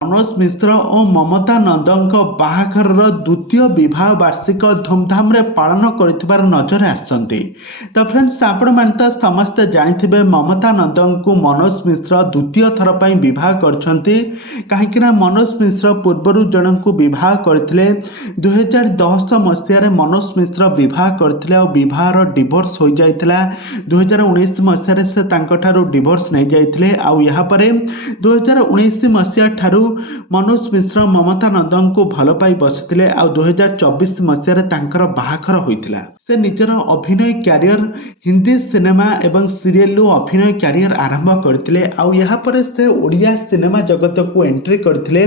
मनोज मिश्र और ममता नंदन बाहाघर द्वितीय विवाह वार्षिक धूमधाम रे पालन कर नजर आसछन्ति। तो फ्रेंड्स आपण मैंने तो समस्ते जानिथिबे ममता नंदन को मनोज मिश्र द्वितीय थर पर विवाह करछन्ति। कहीं मनोज मिश्र पूर्वर जन को विवाह करथिले 2010 मसीह मनोज मिश्र विवाह करथिले और विवाहर डिवोर्स हो जाइथिला। 2019 मसीह से तांकठारु डिवोर्स नहीं जाइथिले। आउ यहाँ पर 2019 मसीहा ठारू मनोज मिश्र ममता नंदन को भल पाई बसिथिले। आ 2024 मसीह तांकर बाहाघर होइथिला। से निजर अभिनय क्यारियर हिंदी सिनेमा एवं सीरियल अभिनय क्यारियर आरंभ करथिले। आउ यहाँ पर से ओडिया सिनेमा जगत को एंट्री करथिले।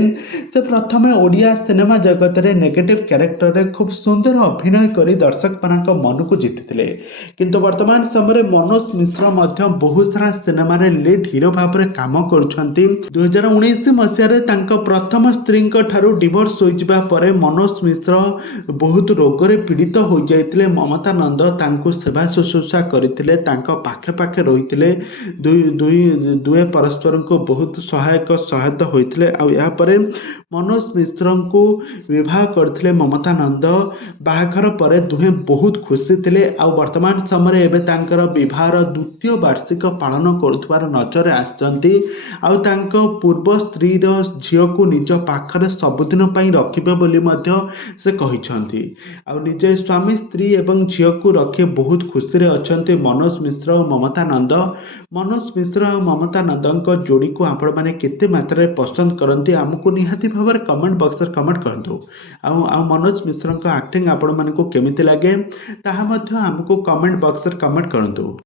से प्रथमे ओडिया सिनेमा जगत रे नेगेटिव कैरेक्टर रे खूब सुंदर अभिनय करी दर्शक मानक मन को जीतिथिले। किंतु वर्तमान समय मनोज मिश्र मध्य बहुत सारा सिनेमा रे लीड हीरो भाव रे काम करुछन्ति। 2019 मसीह तांको प्रथम स्त्री ठारू डिवोर्स होइजिबा परे मनोज मिश्र बहुत रोग रे पीड़ित हो जाइतिले। ममता नंद तांको सेवा शुश्रूषा करथिले, तांको पाखे पाखे रहितिले। दुए परस्पर को बहुत सहायता होइतिले। आ या परे मनोज मिश्र को विवाह करथिले ममता नंद। बाहाघर परे दुहे बहुत खुशी थिले। आ वर्तमान समय एबे तांकर विवाहर द्वितीय वार्षिक पालन करुथबार नजर आछन्ति। आ तांको पूर्व स्त्री झील को निज पाखरे सबुदिन पई रखिबे बोली मध्य से कहिसंती। आ निज स्वामी स्त्री एवं झील को रखी बहुत खुशी रे अछन्ति मनोज मिश्र और ममता नंद। मनोज मिश्र और ममता नंदन जोड़ी को आपण माने केते मात्रा रे पसंद करंती हमको निहाती भाव कमेंट बॉक्स रे कमेंट करंतु। आ मनोज मिश्र एक्टिंग आपण माने को केमिति लागे ताहा मध्य हमको कमेंट बॉक्स रे कमेंट करंतु।